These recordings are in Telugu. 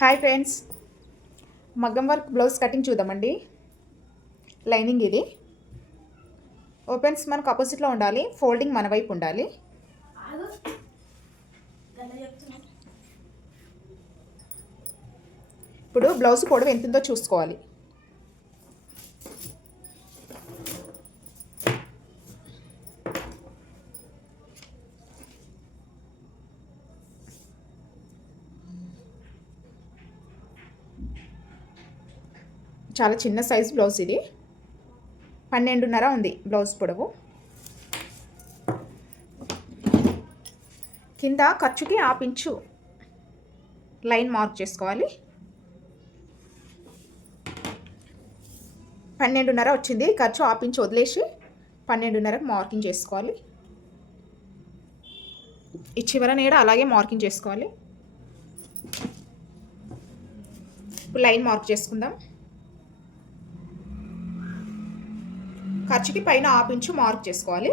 హాయ్ ఫ్రెండ్స్, మగ్గం వర్క్ బ్లౌజ్ కటింగ్ చూద్దామండి. లైనింగ్ ఇది. ఓపెన్స్ మనకు ఆపోజిట్లో ఉండాలి, ఫోల్డింగ్ మన వైపు ఉండాలి. ఇప్పుడు బ్లౌజ్ పొడవు ఎంత ఉందో చూసుకోవాలి. చాలా చిన్న సైజ్ బ్లౌజ్ ఇది. 12.5 ఉంది బ్లౌజ్ పొడవు. కింద ఖర్చుకి ½ ఇంచు లైన్ మార్క్ చేసుకోవాలి. 12.5 వచ్చింది. ఖర్చు ½ ఇంచు వదిలేసి 12.5కి మార్కింగ్ చేసుకోవాలి. ఈ చివర నీడ అలాగే మార్కింగ్ చేసుకోవాలి. ఇప్పుడు లైన్ మార్క్ చేసుకుందాం. ఖర్చుకి పైన ½ ఇంచు మార్క్ చేసుకోవాలి.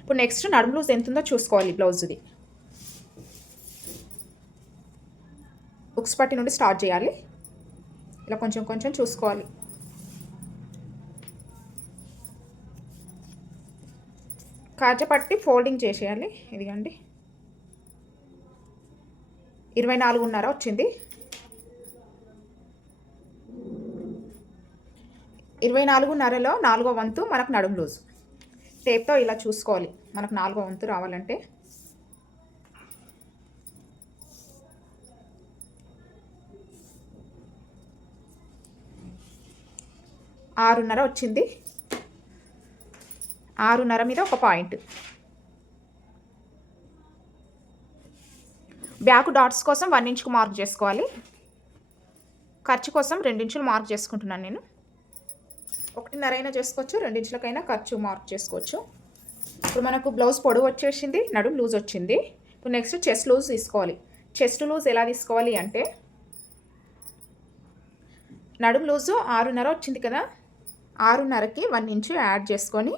ఇప్పుడు నెక్స్ట్ నడుము లూజ్ ఎంత ఉందో చూసుకోవాలి. బ్లౌజ్ది ఉక్స్ పట్టి నుండి స్టార్ట్ చేయాలి. ఇలా కొంచెం కొంచెం చూసుకోవాలి. కాజ పట్టి ఫోల్డింగ్ చేసేయాలి. ఇదిగండి 24.5 వచ్చింది. 24.5లో 4వ వంతు మనకు నడుము లూజ్. టేప్తో ఇలా చూసుకోవాలి. మనకు 4వ వంతు రావాలంటే 6.5 వచ్చింది. 6.5 మీద ఒక పాయింట్. బ్యాక్ డాట్స్ కోసం 1 ఇంచుకు మార్క్ చేసుకోవాలి. ఖర్చు కోసం 2 ఇంచులు మార్క్ చేసుకుంటున్నాను నేను. 1.5 అయినా చేసుకోవచ్చు, 2 ఇంచులకైనా ఖర్చు మార్క్ చేసుకోవచ్చు. ఇప్పుడు మనకు బ్లౌజ్ పొడవు వచ్చేసింది, నడుము లూజ్ వచ్చింది. ఇప్పుడు నెక్స్ట్ చెస్ట్ లూజ్ తీసుకోవాలి. చెస్ట్ లూజ్ ఎలా తీసుకోవాలి అంటే, నడుము లూజు 6.5 వచ్చింది కదా, 6.5కి 1 ఇంచు యాడ్ చేసుకొని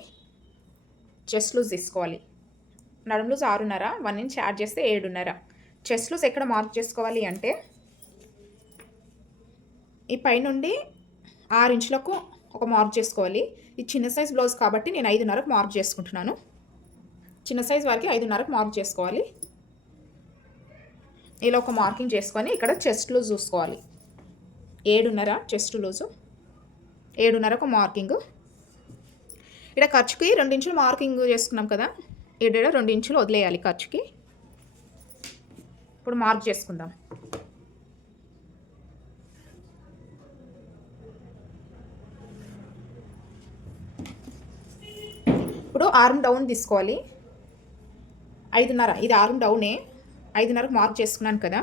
చెస్ట్ లూజ్ తీసుకోవాలి. నడుము లూజ్ 6.5, 1 ఇంచ్ యాడ్ చేస్తే 7.5. చెస్ట్ లూజ్ ఎక్కడ మార్క్ చేసుకోవాలి అంటే, ఈ పైనుండి 6 ఇంచులకు ఒక మార్క్ చేసుకోవాలి. ఇది చిన్న సైజ్ బ్లౌజ్ కాబట్టి నేను 5.5కు మార్క్ చేసుకుంటున్నాను. చిన్న సైజ్ వారికి 5.5కు మార్క్ చేసుకోవాలి. ఇలా ఒక మార్కింగ్ చేసుకొని ఇక్కడ చెస్ట్ లూజ్ చూసుకోవాలి. 7.5 చెస్ట్ లూజు, 7.5కు మార్కింగ్. ఇక్కడ ఖర్చుకి 2 ఇంచులు మార్కింగ్ చేసుకున్నాం కదా, 2 ఇంచులు వదిలేయాలి ఖర్చుకి. ఇప్పుడు మార్క్ చేసుకుందాం. ఇప్పుడు ఆర్మ్ డౌన్ తీసుకోవాలి. 5.5, ఇది ఆర్మ్ డౌనే. 5.5కు మార్క్ చేసుకున్నాను కదా,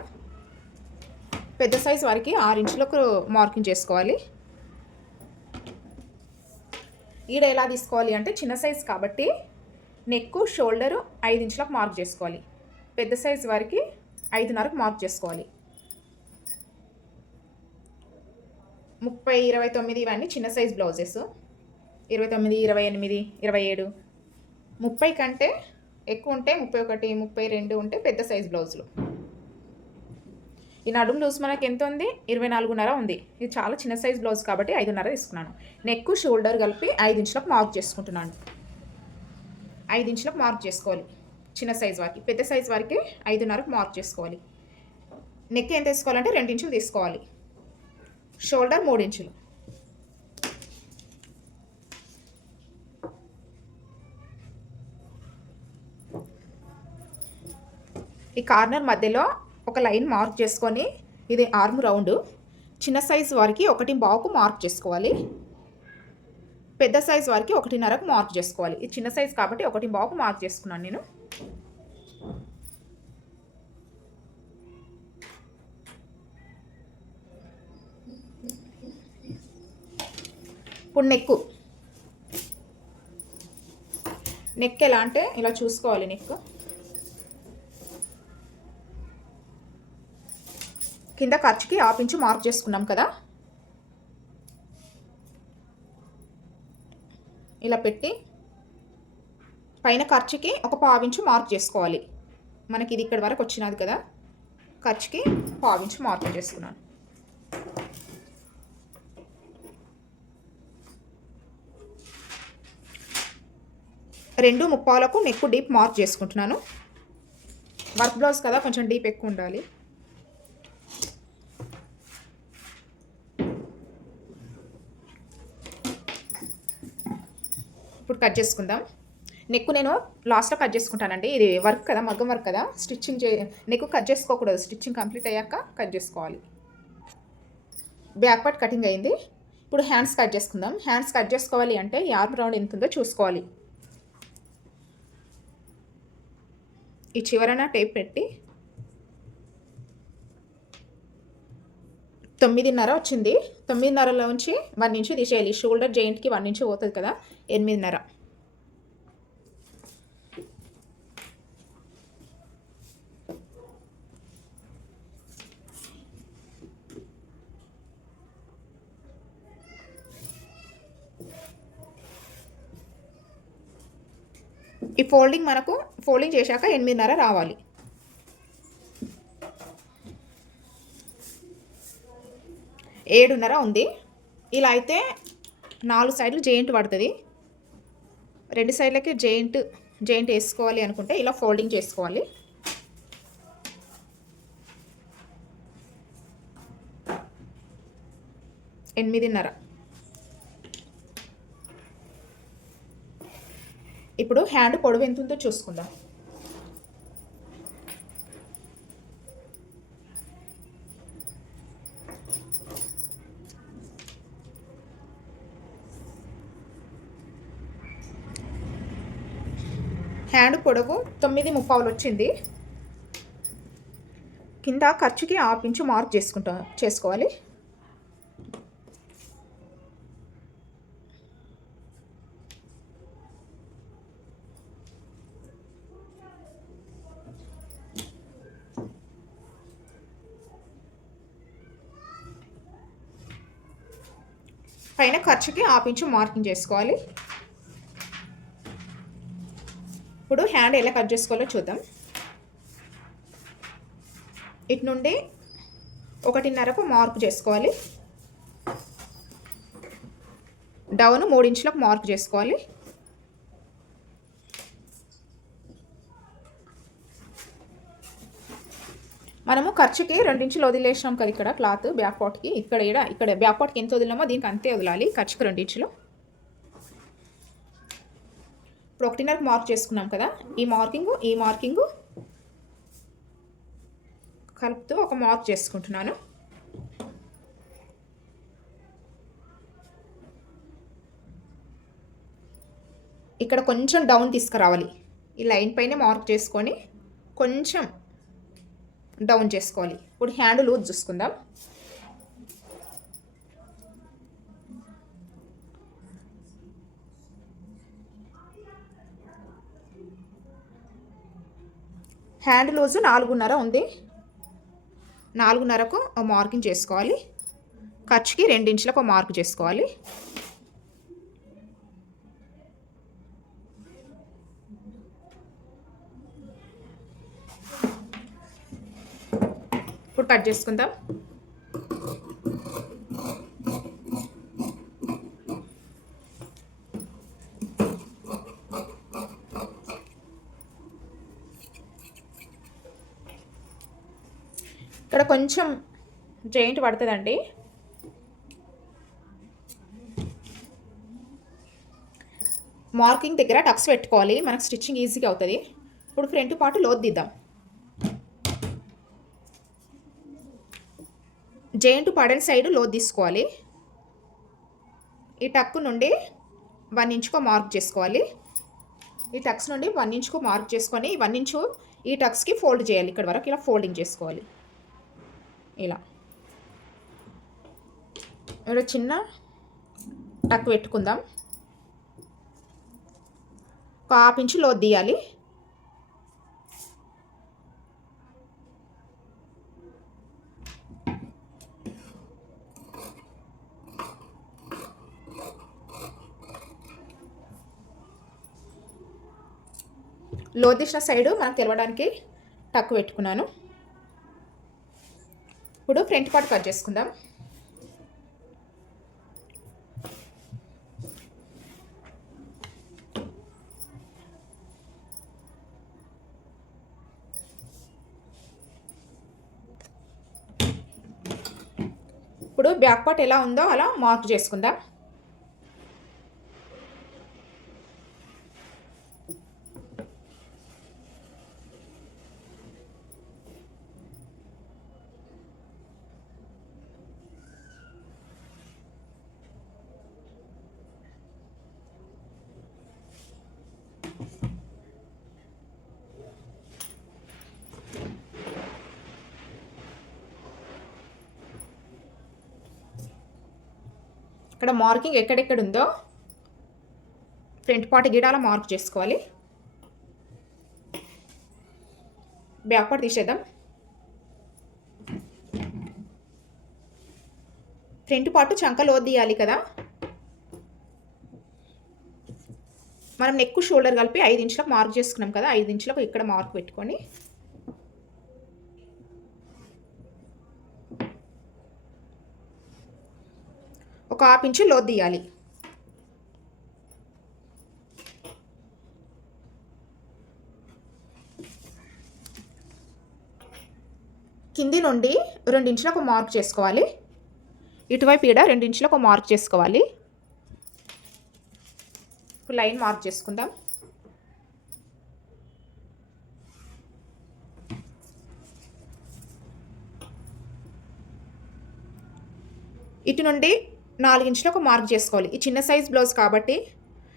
పెద్ద సైజ్ వారికి 6 ఇంచులకు మార్కింగ్ చేసుకోవాలి. ఈడ ఎలా తీసుకోవాలి అంటే, చిన్న సైజ్ కాబట్టి నెక్ షోల్డరు 5 ఇంచులకు మార్క్ చేసుకోవాలి. పెద్ద సైజ్ వారికి 5.5కు మార్క్ చేసుకోవాలి. 30, 29 ఇవన్నీ చిన్న సైజ్ బ్లౌజెస్. 29, 28, 27, 30 కంటే ఎక్కువ ఉంటే 31, 32 ఉంటే పెద్ద సైజ్ బ్లౌజులు. ఈ నడుము లూజ్ మనకి ఎంత ఉంది? 24.5 ఉంది. ఇది చాలా చిన్న సైజ్ బ్లౌజ్ కాబట్టి 5.5 తీసుకున్నాను. నెక్ షోల్డర్ కలిపి 5 ఇంచులకు మార్క్ చేసుకుంటున్నాను. 5 ఇంచులకు మార్క్ చేసుకోవాలి చిన్న సైజ్ వారికి. పెద్ద సైజ్ వారికి 5.5కు మార్క్ చేసుకోవాలి. నెక్ ఎంత తీసుకోవాలంటే 2 ఇంచులు తీసుకోవాలి. షోల్డర్ 3 ఇంచులు. ఈ కార్నర్ మధ్యలో ఒక లైన్ మార్క్ చేసుకొని, ఇది ఆర్మ్ రౌండ్. చిన్న సైజ్ వారికి 1.5కు మార్క్ చేసుకోవాలి. పెద్ద సైజ్ వారికి 1.5కు మార్క్ చేసుకోవాలి. ఇది చిన్న సైజ్ కాబట్టి 1.5కు మార్క్ చేసుకున్నాను నేను. ఇప్పుడు నెక్ ఎలా అంటే ఇలా చూసుకోవాలి. నెక్ కింద ఖర్చుకి ½ ఇంచు మార్క్ చేసుకున్నాం కదా, ఇలా పెట్టి పైన ఖర్చుకి ఒక పావించు మార్క్ చేసుకోవాలి. మనకి ఇది ఇక్కడి వరకు వచ్చినది కదా, ఖర్చుకి పావించు మార్క్ చేసుకున్నాను. రెండు ముప్పాలకు నెక్ డీప్ మార్క్ చేసుకుంటున్నాను. వర్క్ బ్లౌజ్ కదా, కొంచెం డీప్ ఎక్కువ ఉండాలి. ఇప్పుడు కట్ చేసుకుందాం. నెక్ నేను లాస్ట్లో కట్ చేసుకుంటానండి. ఇది వర్క్ కదా, మగ్గం వర్క్ కదా, స్టిచ్చింగ్ నెక్ కట్ చేసుకోకూడదు. స్టిచ్చింగ్ కంప్లీట్ అయ్యాక కట్ చేసుకోవాలి. బ్యాక్ పార్ట్ కటింగ్ అయింది. ఇప్పుడు హ్యాండ్స్ కట్ చేసుకుందాం. హ్యాండ్స్ కట్ చేసుకోవాలి అంటే ఈ ఆర్మ్ రౌండ్ ఎంత ఉందో చూసుకోవాలి. ఈ చివరన టేప్ పెట్టి 9.5 వచ్చింది. 9.5లోంచి 1 ఇంచు తీసేయాలి. షోల్డర్ జాయింట్కి 1 ఇంచు పోతుంది కదా, 8.5. ఈ ఫోల్డింగ్ మనకు ఫోల్డింగ్ చేశాక 8.5 రావాలి. ఏడున్నర ఉంది. ఇలా అయితే 4 సైడ్లు జాయింట్ పడుతుంది. 2 సైడ్లకి జాయింట్ వేసుకోవాలి అనుకుంటే ఇలా ఫోల్డింగ్ చేసుకోవాలి. ఎనిమిదిన్నర. ఇప్పుడు హ్యాండ్ పొడవు ఎంత ఉందో చూసుకుందాం. హ్యాండ్ పొడవు 9.35 వచ్చింది. కింద ఖర్చుకి 1/2 ఇంచు మార్క్ చేసుకోవాలి. పైన ఖర్చుకి 1/2 ఇంచు మార్కింగ్ చేసుకోవాలి. ఇప్పుడు హ్యాండ్ ఎలా కట్ చేసుకోవాలో చూద్దాం. ఇటు నుండి 1.5కు మార్క్ చేసుకోవాలి. డౌన్ 3 ఇంచులకు మార్క్ చేసుకోవాలి. మనము ఖర్చుకి 2 ఇంచులు వదిలేసాం కదా ఇక్కడ క్లాత్ బ్యాక్ పార్ట్కి. ఇక్కడ బ్యాక్ పార్ట్కి ఎంత వదిలామో దీనికి అంతే వదలాలి. ఖర్చుకి 2 ఇంచులు. ఇప్పుడు 1.5కు మార్క్ చేసుకున్నాం కదా, ఈ మార్కింగు కలుపుతూ ఒక మార్క్ చేసుకుంటున్నాను. ఇక్కడ కొంచెం డౌన్ తీసుకురావాలి. ఈ లైన్ పైన మార్క్ చేసుకొని కొంచెం డౌన్ చేసుకోవాలి. ఇప్పుడు హ్యాండ్ లూజ్ చూసుకుందాం. హ్యాండ్ లూజ్ 4.5 ఉంది. 4.5కు మార్కింగ్ చేసుకోవాలి. ఖర్చుకి 2 ఇంచులకు మార్క్ చేసుకోవాలి. ఇప్పుడు కట్ చేసుకుందాం. ఇక్కడ కొంచెం జాయింట్ పడుతుందండి. మార్కింగ్ దగ్గర టక్స్ పెట్టుకోవాలి, మనకు స్టిచ్చింగ్ ఈజీగా అవుతుంది. ఇప్పుడు ఫ్రంట్ పార్ట్ లోద్దిద్దాం. జాయింట్ పడని సైడ్ లోతు తీసుకోవాలి. ఈ టక్ నుండి 1 ఇంచుకో మార్క్ చేసుకోవాలి. ఈ టక్స్ నుండి 1 ఇంచుకు మార్క్ చేసుకొని 1 ఇంచు ఈ టక్స్కి ఫోల్డ్ చేయాలి. ఇక్కడ వరకు ఇలా ఫోల్డింగ్ చేసుకోవాలి. ఇలా ఇక్కడ చిన్న టక్ పెట్టుకుందాం. 1/2 ఇంచు లోతు తీయాలి. లోతీసిన సైడు మనకు తెలవడానికి టక్ పెట్టుకున్నాను. ఇప్పుడు ఫ్రంట్ పార్ట్ కట్ చేసుకుందాం. ఇప్పుడు బ్యాక్ పార్ట్ ఎలా ఉందో అలా మార్క్ చేసుకుందాం. ఇక్కడ మార్కింగ్ ఎక్కడెక్కడ ఉందో ఫ్రంట్ పార్ట్ గిడాల మార్క్ చేసుకోవాలి. బ్యాక్ పార్ట్ తీసేద్దాం. ఫ్రంట్ పార్ట్ చంక లోతు తీయాలి కదా. మనం నెక్ షోల్డర్ కలిపి 5 ఇంచులకు మార్క్ చేసుకున్నాం కదా. 5 ఇంచులకు ఇక్కడ మార్క్ పెట్టుకొని ఒక ½ ఇంచు లోతు తీయాలి. కింది నుండి 2 ఇంచులకు మార్క్ చేసుకోవాలి. ఇటువైపు ఈడ 2 ఇంచులకు మార్క్ చేసుకోవాలి. ఇప్పుడు లైన్ మార్క్ చేసుకుందాం. ఇటు నుండి 4 ఇంచులకు మార్క్ చేసుకోవాలి. ఈ చిన్న సైజ్ బ్లౌజ్ కాబట్టి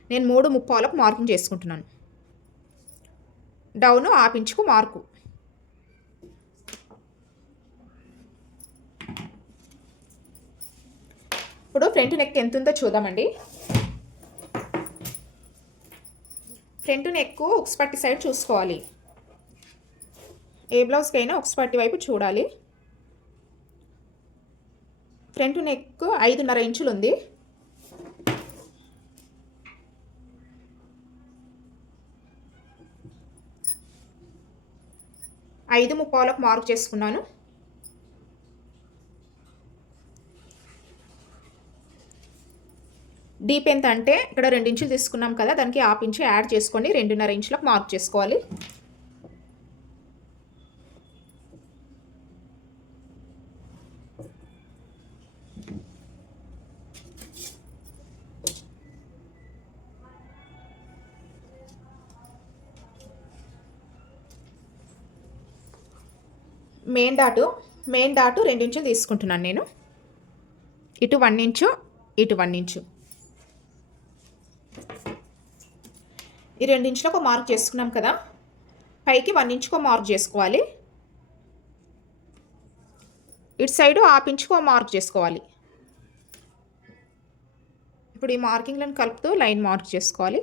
నేను 3/3 మార్కింగ్ చేసుకుంటున్నాను. డౌను ½ ఇంచుకు మార్కు. ఇప్పుడు ఫ్రంట్ నెక్ ఎంత ఉందో చూద్దామండి. ఫ్రంట్ నెక్ ఉక్స్ పట్టి సైడ్ చూసుకోవాలి. ఏ బ్లౌజ్కైనా ఉక్స్ పట్టి వైపు చూడాలి. ఫ్రంట్ నెక్ 5.5 ఇంచులు ఉంది. ఐదు ముప్పావులకు మార్క్ చేసుకున్నాను. డీప్ ఎంత అంటే ఇక్కడ 2 ఇంచులు తీసుకున్నాం కదా, దానికి ½ ఇంచు యాడ్ చేసుకొని 2.5 ఇంచులకు మార్క్ చేసుకోవాలి. మెయిన్ డాటు 2 ఇంచులు తీసుకుంటున్నాను నేను. ఇటు 1 ఇంచు, ఇటు 1 ఇంచు. ఈ 2 ఇంచులకు మార్క్ చేసుకున్నాం కదా, పైకి 1 ఇంచుకో మార్క్ చేసుకోవాలి. ఇటు సైడు ½ ఇంచుకో మార్క్ చేసుకోవాలి. ఇప్పుడు ఈ మార్కింగ్లను కలుపుతూ లైన్ మార్క్ చేసుకోవాలి.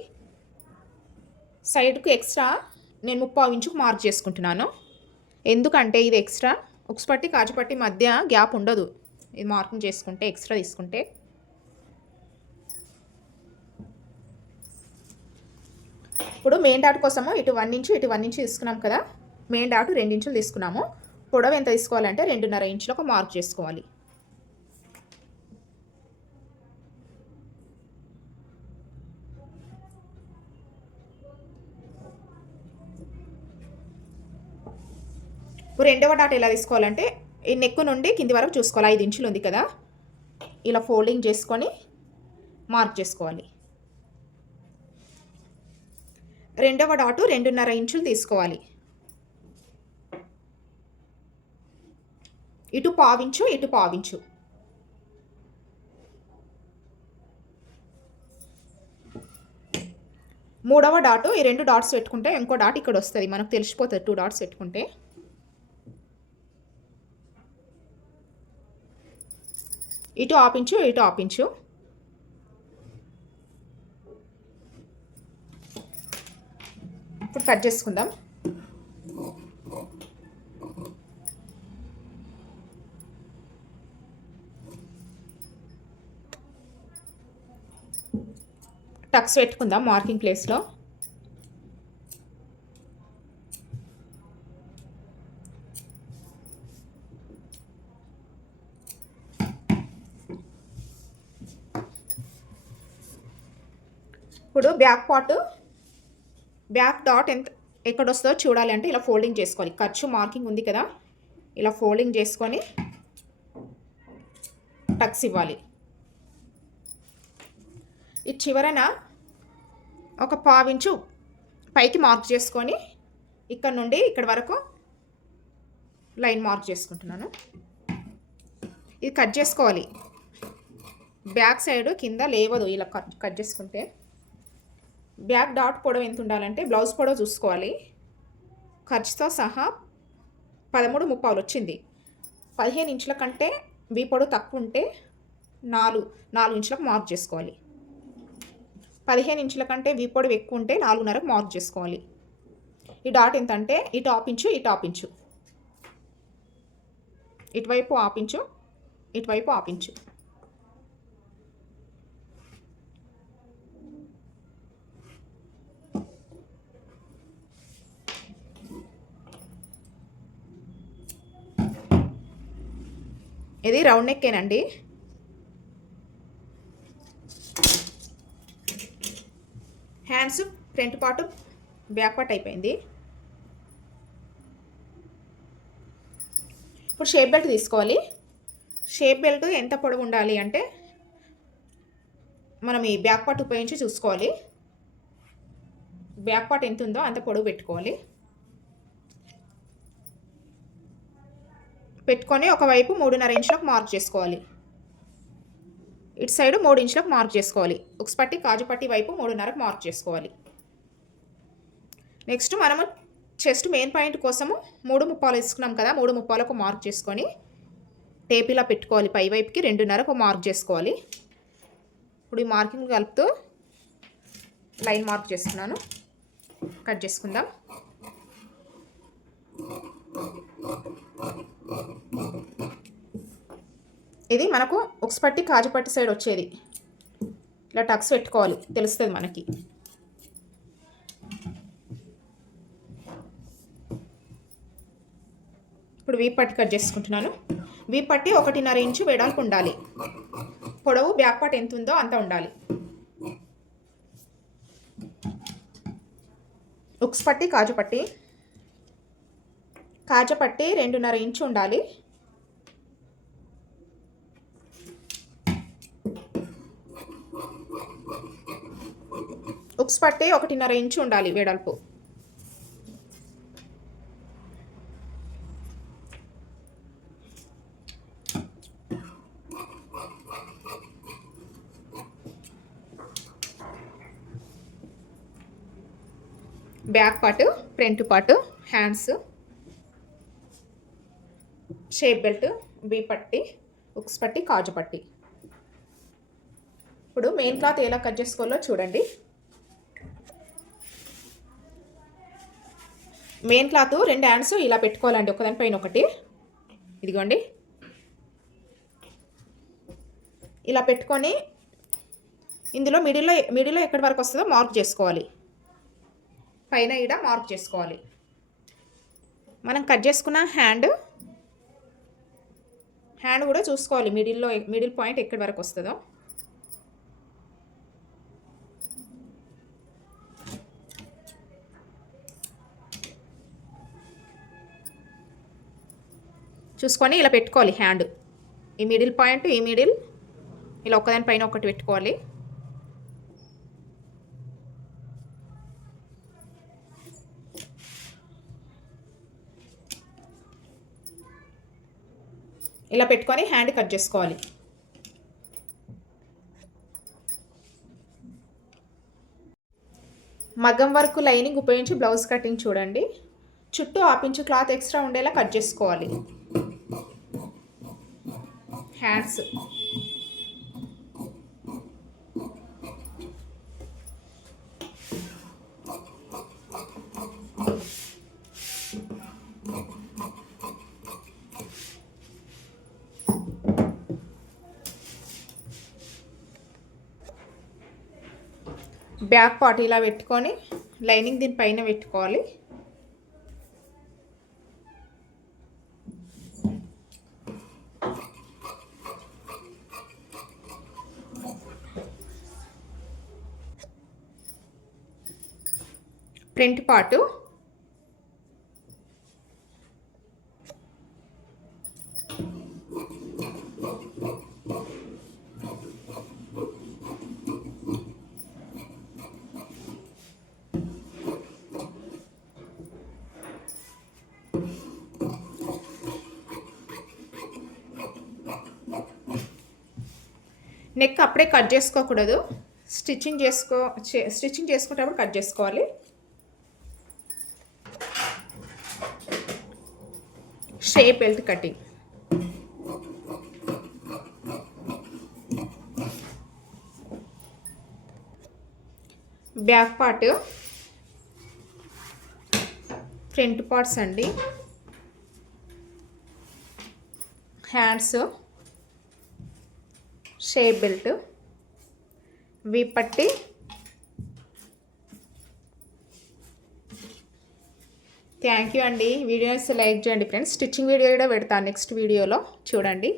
సైడ్కు ఎక్స్ట్రా నేను 3/4 ఇంచుకు మార్క్ చేసుకుంటున్నాను. ఎందుకంటే ఇది ఎక్స్ట్రా ఉక్స్ పట్టి కాజు పట్టి మధ్య గ్యాప్ ఉండదు. ఇది మార్కింగ్ చేసుకుంటే ఎక్స్ట్రా తీసుకుంటే. ఇప్పుడు మెయిన్ డాట్ కోసము ఇటు 1 ఇంచు, ఇటు 1 ఇంచు తీసుకున్నాం కదా. మెయిన్ డాట్ 2 ఇంచులు తీసుకున్నాము. పొడవు ఎంత తీసుకోవాలంటే 2.5 ఇంచులకు మార్క్ చేసుకోవాలి. రెండవ డాట్ ఎలా తీసుకోవాలంటే ఈ నెక్ నుండి కింది వరకు చూసుకోవాలి. 5 ఇంచులు ఉంది కదా, ఇలా ఫోల్డింగ్ చేసుకొని మార్క్ చేసుకోవాలి. రెండవ డాటు 2.5 ఇంచులు తీసుకోవాలి. ఇటు 1/4 ఇంచు, ఇటు 1/4 ఇంచు. మూడవ డాటు ఈ 2 డాట్స్ పెట్టుకుంటే ఇంకో డాట్ ఇక్కడ వస్తుంది, మనకు తెలిసిపోతుంది 2 డాట్స్ పెట్టుకుంటే. ఇటు 1/2 ఇంచు, ఇటు 1/2 ఇంచు. ఇప్పుడు కట్ చేసుకుందాం. టక్స్ పెట్టుకుందాం మార్కింగ్ ప్లేస్లో. ఇప్పుడు బ్యాక్ డాట్ ఎక్కడ వస్తుందో చూడాలి అంటే ఇలా ఫోల్డింగ్ చేసుకోవాలి. ఖర్చు మార్కింగ్ ఉంది కదా, ఇలా ఫోల్డింగ్ చేసుకొని టక్స్ ఇవ్వాలి. ఈ చివరన ఒక పావించు పైకి మార్క్ చేసుకొని ఇక్కడ నుండి ఇక్కడ వరకు లైన్ మార్క్ చేసుకుంటున్నాను. ఇది కట్ చేసుకోవాలి. బ్యాక్ సైడ్ కింద లేవదు. ఇలా కట్ చేసుకుంటే బ్యాక్ డాట్ పొడవు ఎంత ఉండాలంటే బ్లౌజ్ పొడవు చూసుకోవాలి. ఖర్చుతో సహా 13.35 వచ్చింది. 15 ఇంచుల కంటే వీ పొడవు తక్కువ ఉంటే 4 ఇంచులకు మార్క్ చేసుకోవాలి. 15 ఇంచుల కంటే వీ పొడవు ఎక్కువ ఉంటే 4.5కు మార్క్ చేసుకోవాలి. ఈ డాట్ ఎంత అంటే ఇటు హాఫ్ ఇంచు, ఇటు హాఫ్ ఇంచు, ఇటువైపు హాఫ్ ఇంచు, ఇటువైపు హాఫ్ ఇంచు. ఇది రౌండ్ నెక్కేనండి. Hands front part back part అయిపోయింది. ఇప్పుడు షేప్ బెల్ట్ తీసుకోవాలి. షేప్ బెల్ట్ ఎంత పొడవు ఉండాలి అంటే మనం ఈ బ్యాక్ పార్ట్ ఉపయోగించి చూసుకోవాలి. బ్యాక్ పార్ట్ ఎంత ఉందో అంత పొడవు పెట్టుకోవాలి. పెట్టుకొని ఒకవైపు 3.5 ఇంచులకు మార్క్ చేసుకోవాలి. ఇటు సైడ్ 3 ఇంచులకు మార్క్ చేసుకోవాలి. ఉక్స్ పట్టి కాజు పట్టి వైపు 3.5కు మార్క్ చేసుకోవాలి. నెక్స్ట్ మనము చెస్ట్ మెయిన్ పాయింట్ కోసము 3.35 తీసుకున్నాం కదా, 3.35కు మార్క్ చేసుకొని టేప్ ఇలా పెట్టుకోవాలి. పై వైపుకి 2.5కు మార్క్ చేసుకోవాలి. ఇప్పుడు ఈ మార్కింగ్ కలుపుతూ లైన్ మార్క్ చేసుకున్నాను. కట్ చేసుకుందాం. ఇది మనకు ఉక్స్ పట్టి కాజు పట్టి సైడ్ వచ్చేది. ఇలా టక్స్ పెట్టుకోవాలి, తెలుస్తుంది మనకి. ఇప్పుడు వీప్ పట్టి కట్ చేసుకుంటున్నాను. వీప్ పట్టి 1.5 ఇంచు వెడల్పు ఉండాలి. పొడవు బ్యాక్ పార్ట్ ఎంత ఉందో అంత ఉండాలి. ఉక్స్ పట్టి కాజు పట్టి 2.5 ఇంచు ఉండాలి. ఉక్స్ పట్టి 1.5 ఇంచు ఉండాలి వెడల్పు. Back part, front part, hands, shape belt, we పట్టి, ఉక్స్ పట్టి, కాజు పట్టి. ఇప్పుడు మెయిన్ క్లాత్ ఎలా కట్ చేసుకోవాలో చూడండి. మెయిన్ క్లాత్ 2 హ్యాండ్స్ ఇలా పెట్టుకోవాలండి, ఒకదానిపైన ఒకటి. ఇదిగోండి ఇలా పెట్టుకొని ఇందులో మిడిల్లో ఎక్కడి వరకు వస్తుందో మార్క్ చేసుకోవాలి. పైన ఈడ మార్క్ చేసుకోవాలి. మనం కట్ చేసుకున్న హ్యాండ్ కూడా చూసుకోవాలి. మిడిల్ పాయింట్ ఎక్కడి వరకు వస్తుందో. చూసుకొని ఇలా పెట్టుకోవాలి. హ్యాండ్ ఈ మిడిల్ పాయింట్, ఈ మిడిల్ ఇలా ఒకదాని పైన ఒకటి పెట్టుకోవాలి. ఇలా పెట్టుకొని హ్యాండ్ కట్ చేసుకోవాలి. మగ్గం వర్క్ లైనింగ్ ఉపయోగించి బ్లౌజ్ కటింగ్ చూడండి. చుట్టూ 1/2 ఇంచు క్లాత్ ఎక్స్ట్రా ఉండేలా కట్ చేసుకోవాలి. హ్యాండ్స్ బ్యాక్ పార్ట్ ఇలా పెట్టుకొని లైనింగ్ దీనిపైన పెట్టుకోవాలి. ఫ్రంట్ పార్టు, నెక్ అప్పుడే కట్ చేసుకోకూడదు, స్టిచ్చింగ్ చేసుకునేటప్పుడు కట్ చేసుకోవాలి. Shape belt cutting. Back part, front parts అండి, హ్యాండ్స్, షేప్ బెల్ట్, వి పట్టి, థ్యాంక్ యూ అండి. వీడియోస్ లైక్ చేయండి ఫ్రెండ్స్. స్టిచ్చింగ్ వీడియో కూడా పెడతాను నెక్స్ట్ వీడియోలో, చూడండి.